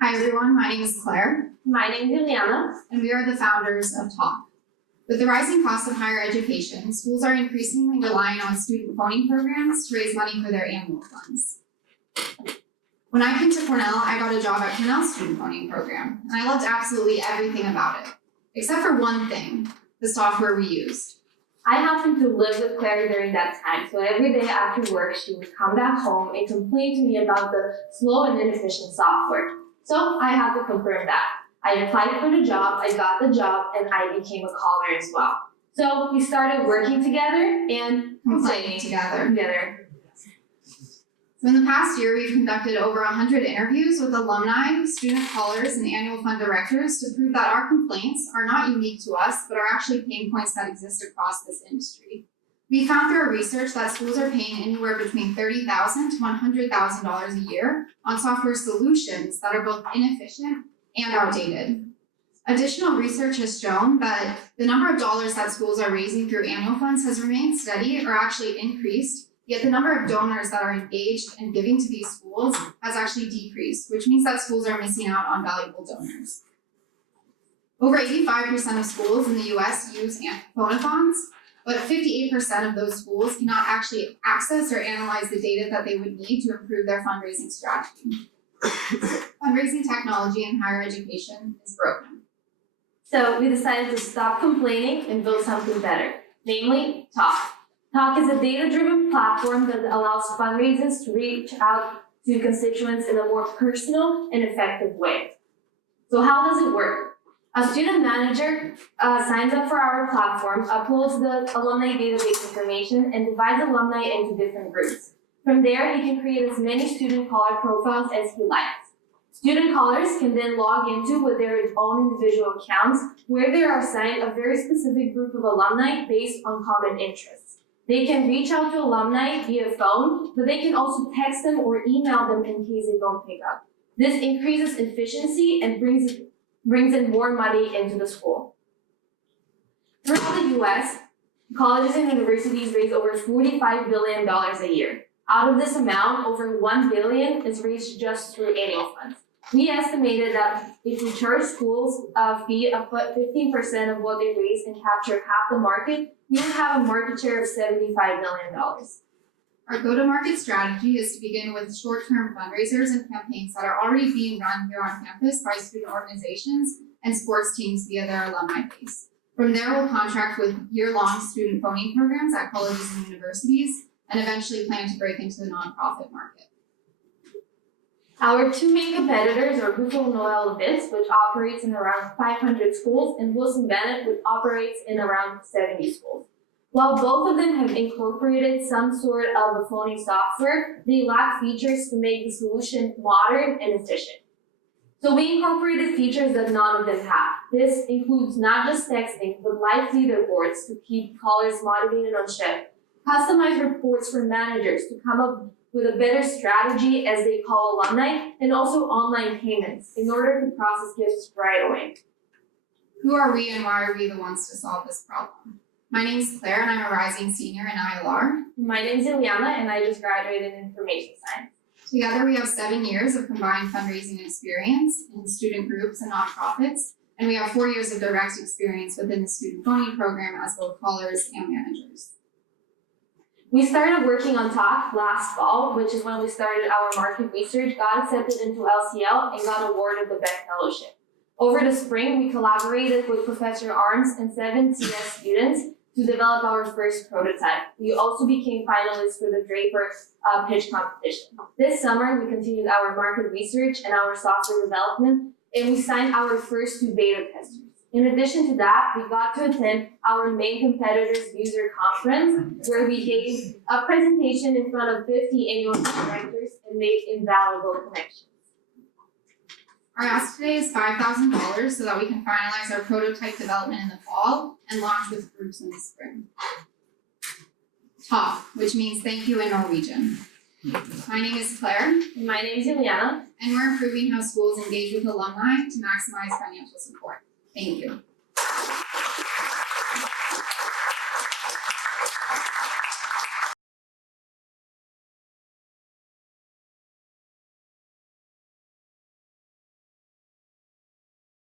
Hi everyone, my name is Claire. My name is Juliana. And we are the founders of Talk. With the rising cost of higher education, schools are increasingly relying on student loaning programs to raise money for their annual funds. When I came to Cornell, I got a job at Cornell's student loaning program, and I loved absolutely everything about it, except for one thing, the software we used. I happened to live with Claire during that time, so every day after work, she would come back home and complain to me about the slow and inefficient software. So I had to confirm that. I applied for the job, I got the job, and I became a caller as well. So we started working together and Complaining together. So in the past year, we've conducted over 100 interviews with alumni, student callers, and annual fund directors to prove that our complaints are not unique to us, but are actually pain points that exist across this industry. We found through our research that schools are paying anywhere between $30,000 to $100,000 a year on software solutions that are both inefficient and outdated. Additional research has shown that the number of dollars that schools are raising through annual funds has remained steady or actually increased, yet the number of donors that are engaged and giving to these schools has actually decreased, which means that schools are missing out on valuable donors. Over 85% of schools in the US use phonathons, but 58% of those schools cannot actually access or analyze the data that they would need to improve their fundraising strategy. Fundraising technology in higher education is broken. So we decided to stop complaining and build something better, namely Talk. Talk is a data-driven platform that allows fundraisers to reach out to constituents in a more personal and effective way. So how does it work? A student manager signs up for our platform, uploads the alumni database information, and divides alumni into different groups. From there, he can create as many student caller profiles as he likes. Student callers can then log into with their own individual accounts, where they are assigned a very specific group of alumni based on common interests. They can reach out to alumni via phone, but they can also text them or email them in case they don't pick up. This increases efficiency and brings in more money into the school. Throughout the US, colleges and universities raise over $45 billion a year. Out of this amount, over $1 billion is raised just through annual funds. We estimated that if we charge schools a fee of 15% of what they raise and capture half the market, we would have a market share of $75 million. Our go-to-market strategy is to begin with short-term fundraisers and campaigns that are already being run here on campus by student organizations and sports teams via their alumni base. From there, we'll contract with year-long student phoning programs at colleges and universities, and eventually plan to break into the nonprofit market. Our two main competitors are Buffalo Noel Bits, which operates in around 500 schools, and Wilson Bennett, which operates in around 70 schools. While both of them have incorporated some sort of a phoning software, they lack features to make the solution modern and efficient. So we incorporated features that none of them have. This includes not just texting, but live leaderboards to keep callers motivated on shift, customized reports for managers to come up with a better strategy as they call alumni, and also online payments in order to process gifts right away. Who are we and why are we the ones to solve this problem? My name is Claire and I'm a rising senior in ILR. My name is Ileana and I just graduated in information science. Together we have 7 years of combined fundraising experience in student groups and nonprofits, and we have 4 years of direct experience within the student phoning program as both callers and managers. We started working on Talk last fall, which is when we started our market research, got accepted into LCL, and got awarded the Beck Fellowship. Over the spring, we collaborated with Professor Arms and 7 CS students to develop our first prototype. We also became finalists for the Draper pitch competition. This summer, we continued our market research and our software development, and we signed our first 2 beta testers. In addition to that, we got to attend our main competitor's user conference, where we gave a presentation in front of 50 annual directors and made invaluable connections. Our ask today is $5,000 so that we can finalize our prototype development in the fall and launch with groups in the spring. Takk, which means thank you in Norwegian. My name is Claire. And my name is Juliana. And we're improving how schools engage with alumni to maximize financial support. Thank you.